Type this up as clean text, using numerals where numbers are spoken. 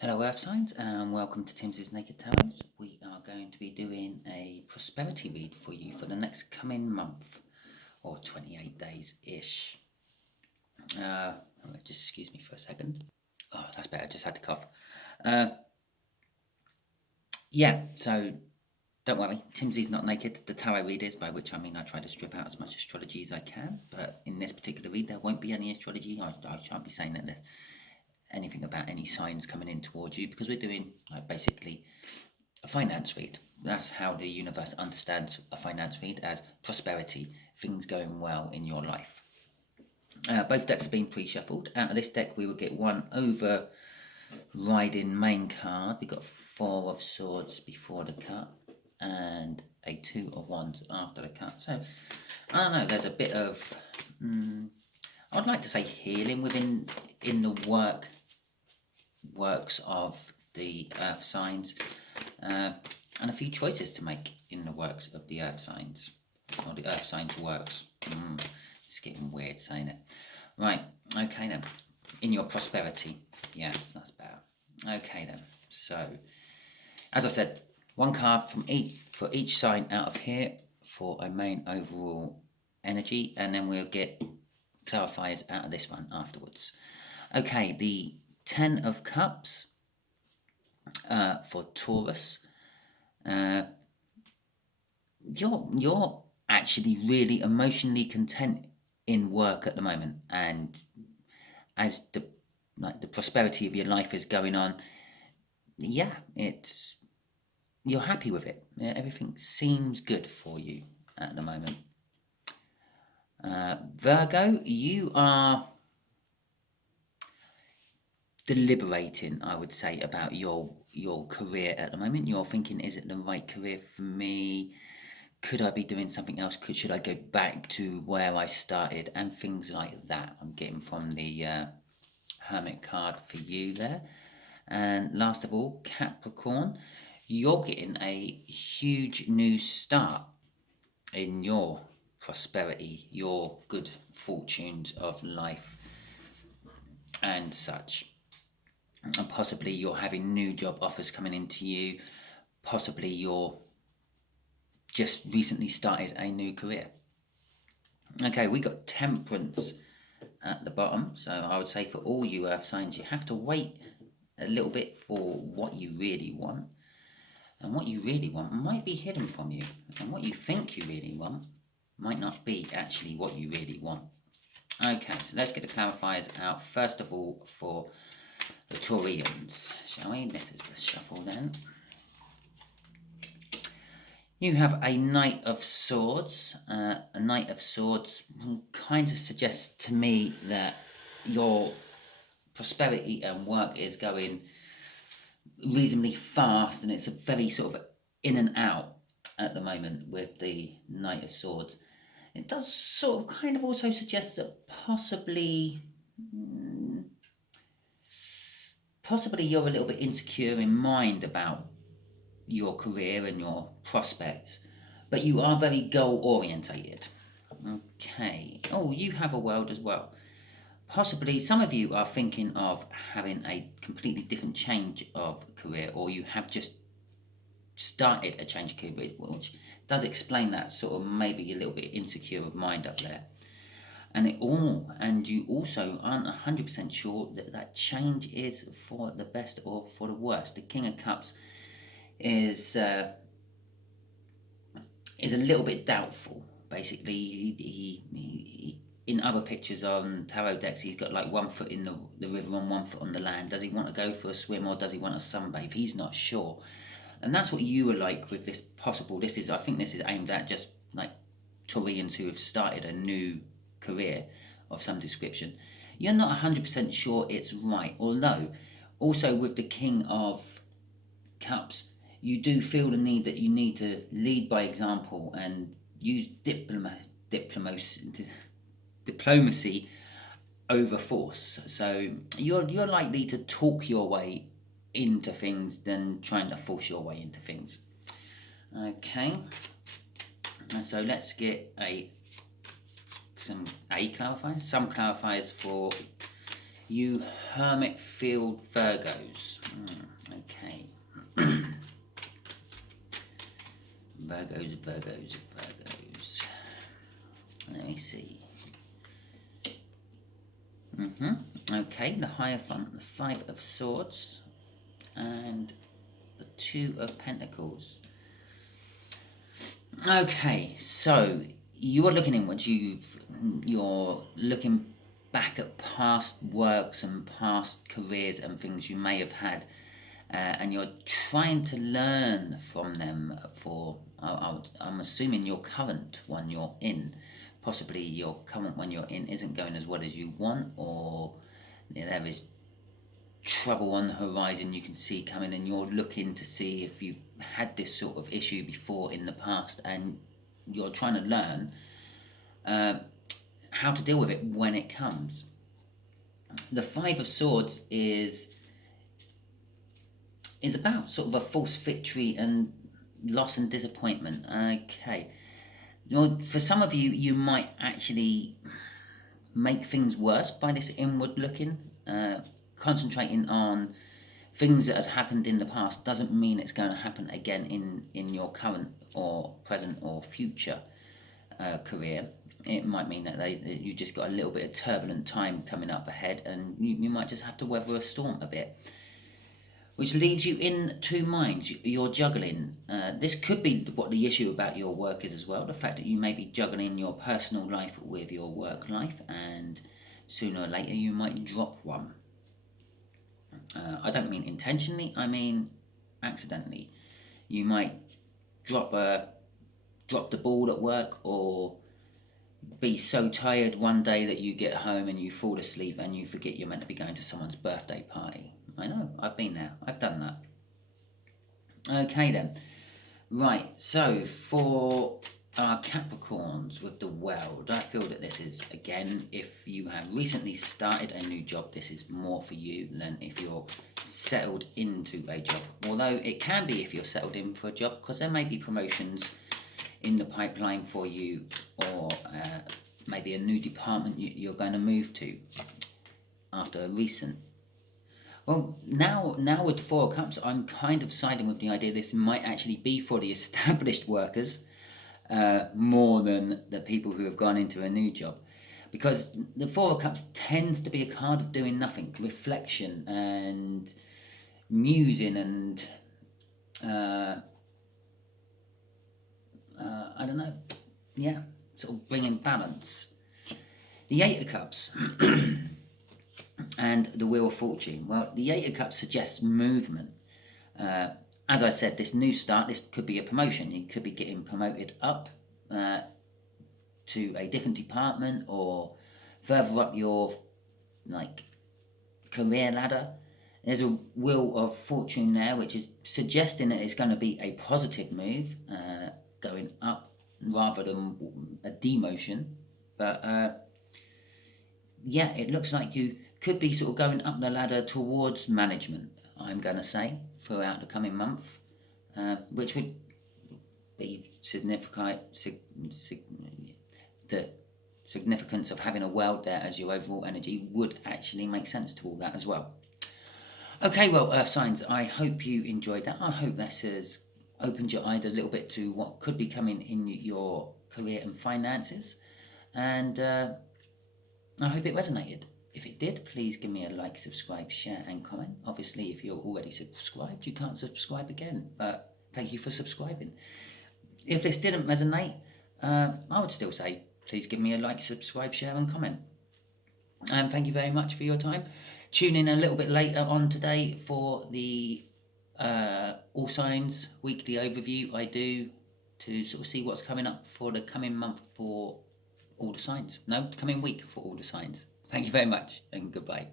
Hello Earth Signs and welcome to Timsy Naked Tarot. We are going to be doing a prosperity read for you for the next coming month or 28 days-ish. Just excuse me for a second. Oh, that's better, I just had to cough. So don't worry, Timsy's not naked. The tarot read is, by which I mean I try to strip out as much astrology as I can, but in this particular read there won't be any astrology. I shan't be saying that there's anything about any signs coming in towards you, because we're doing basically a finance read. That's how the universe understands a finance read, as prosperity, things going well in your life. Both decks have been pre-shuffled. Out of this deck we will get one overriding main card. We got 4 of Swords before the cut and a 2 of Wands after the cut. So I don't know, there's a bit of I'd like to say healing within in the works of the earth signs, and a few choices to make in the works of the earth signs, or the earth signs works. It's getting weird saying it. Right, okay then. In your prosperity. Yes, that's better. Okay then. So, as I said, one card for each sign out of here for a main overall energy, and then we'll get clarifiers out of this one afterwards. Okay, the 10 of Cups for Taurus. You're actually really emotionally content in work at the moment, and as the prosperity of your life is going on, you're happy with it. Everything seems good for you at the moment. Virgo, you are deliberating, I would say, about your career at the moment. You're thinking, is it the right career for me? Could I be doing something else? Should I go back to where I started? And things like that. I'm getting from the Hermit card for you there. And last of all, Capricorn, you're getting a huge new start in your prosperity, your good fortunes of life and such. And possibly you're having new job offers coming into you. Possibly you're just recently started a new career. Okay, we got Temperance at the bottom. So I would say for all you earth signs, you have to wait a little bit for what you really want. And what you really want might be hidden from you. And what you think you really want might not be actually what you really want. Okay, so let's get the clarifiers out. First of all, for the Taurians, shall we? This is the shuffle then. You have a Knight of Swords. A Knight of Swords kind of suggests to me that your prosperity and work is going reasonably fast, and it's a very sort of in and out at the moment with the Knight of Swords. It does sort of kind of also suggest that possibly you're a little bit insecure in mind about your career and your prospects, but you are very goal orientated. Okay. Oh, you have a world as well. Possibly some of you are thinking of having a completely different change of career, or you have just started a change of career, which does explain that sort of maybe a little bit insecure of mind up there. And you also aren't 100% sure that change is for the best or for the worst. The King of Cups is a little bit doubtful. Basically, he in other pictures on tarot decks, he's got like 1 foot in the river and 1 foot on the land. Does he want to go for a swim, or does he want a sunbathe? He's not sure. And that's what you were like with this possible. I think this is aimed at just like Taurians who have started a new career of some description. You're not 100% sure it's right. Although, also with the King of Cups, you do feel the need that you need to lead by example and use diplomacy over force. So you're likely to talk your way into things than trying to force your way into things. Okay, and so let's get some clarifiers for You hermit-filled Virgos. Okay. Virgos. Let me see. Okay, the Hierophant, the Five of Swords, and the Two of Pentacles. Okay, so you are looking inwards. You're looking back at past works and past careers and things you may have had, and you're trying to learn from them for, I'm assuming, your current one you're in. Possibly your current one you're in isn't going as well as you want, or there is trouble on the horizon you can see coming, and you're looking to see if you've had this sort of issue before in the past, and you're trying to learn how to deal with it when it comes. The Five of Swords is about sort of a false victory and loss and disappointment. Okay. Well, for some of you, you might actually make things worse by this inward looking. Concentrating on things that had happened in the past doesn't mean it's going to happen again in your current or present or future career. It might mean that you just got a little bit of turbulent time coming up ahead, and you might just have to weather a storm a bit, which leaves you in two minds. You're juggling. This could be what the issue about your work is as well. The fact that you may be juggling your personal life with your work life, and sooner or later you might drop one. I don't mean intentionally, I mean accidentally. You might drop the ball at work, or be so tired one day that you get home and you fall asleep and you forget you're meant to be going to someone's birthday party. I know, I've been there, I've done that. Okay then. Right, so for our Capricorns with the World, I feel that this is, again, if you have recently started a new job, this is more for you than if you're settled into a job. Although it can be if you're settled in for a job, because there may be promotions in the pipeline for you, or maybe a new department you're going to move to after a recent. Well, now with the Four of Cups, I'm kind of siding with the idea this might actually be for the established workers more than the people who have gone into a new job. Because the Four of Cups tends to be a card of doing nothing, reflection and musing and I don't know, yeah, sort of bringing balance. The Eight of Cups and the Wheel of Fortune. Well, the Eight of Cups suggests movement. As I said, this new start, this could be a promotion. You could be getting promoted up to a different department, or further up your career ladder. There's a Wheel of Fortune there, which is suggesting that it's going to be a positive move, going up rather than a demotion. But yeah, it looks like you could be sort of going up the ladder towards management, I'm going to say, throughout the coming month, which would be significant. The significance of having a world there as your overall energy would actually make sense to all that as well. Okay, well, Earth signs, I hope you enjoyed that. I hope this has opened your eyes a little bit to what could be coming in your career and finances, and I hope it resonated. If it did, please give me a like, subscribe, share and comment. Obviously, if you're already subscribed, you can't subscribe again, but thank you for subscribing. If this didn't resonate, I would still say please give me a like, subscribe, share and comment. And thank you very much for your time. Tune in a little bit later on today for the All Signs weekly overview I do, to sort of see what's coming up for the coming month for all the signs. No, the coming week for all the signs. Thank you very much and goodbye.